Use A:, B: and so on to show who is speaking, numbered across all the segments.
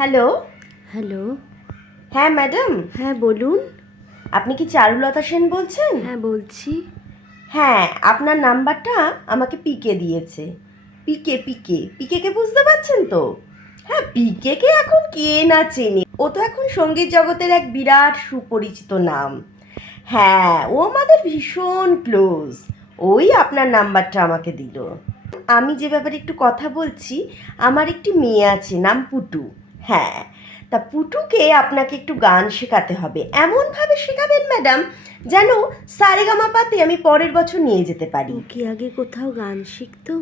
A: Hello?
B: Hello.
A: হ্যাঁ madam.
B: হ্যাঁ বলুন।
A: আপনি কি চারুলতা সেন বলছেন?
B: হ্যাঁ বলছি।
A: হ্যাঁ আপনার নাম্বারটা আমাকে পিকে দিয়েছে। পিকে পিকে। পিকে কে বুঝতে পারছেন তো? হ্যাঁ পিকে কে এখন কে না চেনে? ও তো এখন সংগীত জগতের এক বিরাট সুপরিচিত নাম। হ্যাঁ ও আমাদের ভীষণ ক্লোজ। ওই আপনার নাম্বারটা আমাকে দিল। আমি যে ব্যাপারে একটু কথা বলছি আমার একটি মেয়ে আছে নাম পুটু। হ্যাঁ তা পুটুকে আপনাকে একটু গান শেখাতে হবে। এমনভাবে শেখাবেন ম্যাডাম যেন সারেগামাপাতে আমি পরের বছর নিয়ে যেতে পারি।
B: কি আগে কোথাও গান শিখতো?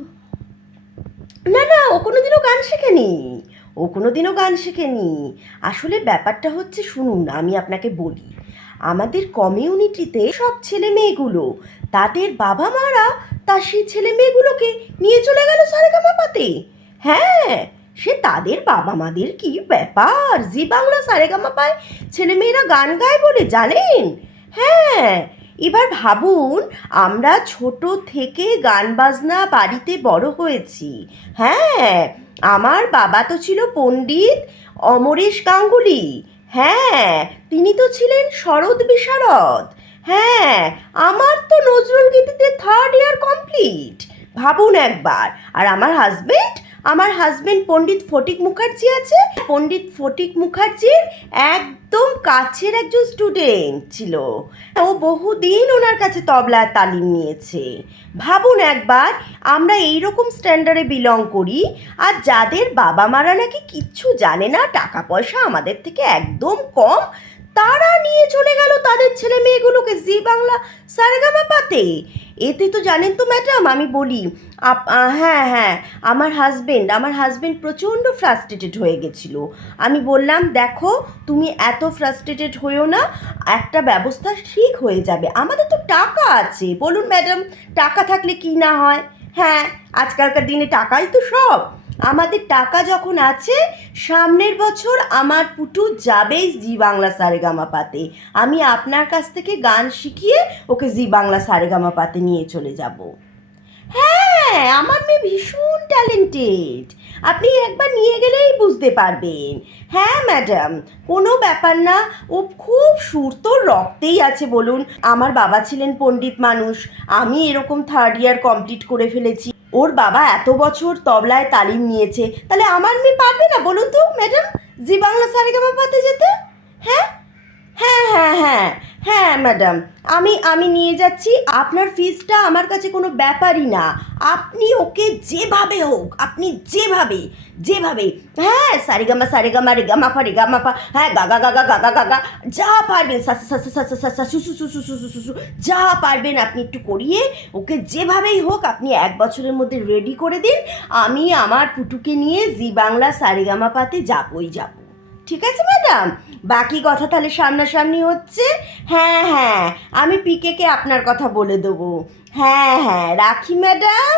A: না না ও কোনোদিনও গান শেখেনি। ও কোনোদিনও গান শেখেনি। আসলে ব্যাপারটা হচ্ছে শুনুন আমি আপনাকে বলি। আমাদের কমিউনিটিতে সব ছেলে মেয়েগুলো তাদের বাবা মারা তার সেই ছেলে মেয়েগুলোকে নিয়ে চলে গেল সারেগামাপাতে। হ্যাঁ সে তাদের বাবা মাদের কি ব্যাপার? জি বাংলা সারেগামাপায় ছেলে মেয়েরা গান গায় বলে, জানেন? হ্যাঁ এবার ভাবুন, আমরা ছোট থেকে গান বাজনা বাড়িতে বড় হয়েছি। হ্যাঁ আমার বাবা তো ছিল পণ্ডিত অমরেশ গাঙ্গুলি। হ্যাঁ তিনি তো ছিলেন শরৎ বিশারদ। হ্যাঁ আমার তো নজরুল গীতিতে থার্ড ইয়ার কমপ্লিট ভাবুন একবার, আর আমার হাজবেন্ড আমার হাজবেন্ড পণ্ডিত ফটিক মুখার্জি আছে। পণ্ডিত ফটিক মুখার্জির একদম কাছের একজন স্টুডেন্ট ছিল। ও বহুদিন ওনার কাছে তবলা তালিম নিয়েছে। ভাবুন একবার, আমরা এই রকম স্ট্যান্ডার্ডে বিলং করি, আর যাদের বাবা মারা নাকি কিচ্ছু জানে না, টাকা পয়সা আমাদের থেকে একদম কম, তারা নিয়ে চলে গেল তাদের ছেলে মেয়েগুলোকে জি বাংলা সারেগামা পাতে এতে তো জানেন তো ম্যাডাম আমি বলি, আপ হ্যাঁ হ্যাঁ আমার হাজবেন্ড আমার হাজবেন্ড প্রচণ্ড ফ্রাস্ট্রেটেড হয়ে গেছিল। আমি বললাম, দেখো, তুমি এত ফ্রাস্ট্রেটেড হয়েও না, একটা ব্যবস্থা ঠিক হয়ে যাবে। আমাদের তো টাকা আছে। বলুন ম্যাডাম টাকা থাকলে কি না হয়? হ্যাঁ আজকালকার দিনে টাকাই তো সব। আমাদের টাকা যখন আছে, সামনের বছর আমার পুটু যাবেই জি বাংলা সারেগামা পাতে। আমি আপনার কাছ থেকে গান শিখিয়ে ওকে জি বাংলা সারেগামা পাতে নিয়ে চলে যাব। হ্যাঁ আমার মেয়ে ভীষণ ট্যালেন্টেড আপনি একবার নিয়ে গেলেই বুঝতে পারবেন। হ্যাঁ ম্যাডাম কোনো ব্যাপার না, ও খুব সুর তো রক্তেই আছে বলুন। আমার বাবা ছিলেন পণ্ডিত মানুষ, আমি এরকম থার্ড ইয়ার কমপ্লিট করে ফেলেছি। ওর বাবা এত বছর তবলায় তালিম নিয়েছে, তাহলে আমার মেয়ে পারবে না বলুন তো ম্যাডাম জি বাংলা সারেগামা পাতে যেতে? ম্যাডাম। আমি আমি নিয়ে যাচ্ছি। আপনার ফিজটা আমার কাছে কোনো ব্যাপারই না। আপনি ওকে যেভাবে হোক, আপনি যেভাবে যেভাবে হ্যাঁ সারেগামা সারেগামা, রেগামা পা রেগামা, ফা হ্যাঁ গাগা গাগা গাগা গাগা যা পারবেন যা পারবেন আপনি একটু করিয়ে ওকে যেভাবেই হোক আপনি এক বছরের মধ্যে রেডি করে দিন। আমি আমার পুটুকে নিয়ে জি বাংলা সারেগামা পাতে যাবই যাব ঠিক আছে ম্যাডাম বাকি কথা তাহলে সামনাসামনি হচ্ছে। হ্যাঁ হ্যাঁ আমি পিকেকে আপনার কথা বলে দেবো। হ্যাঁ হ্যাঁ রাখি ম্যাডাম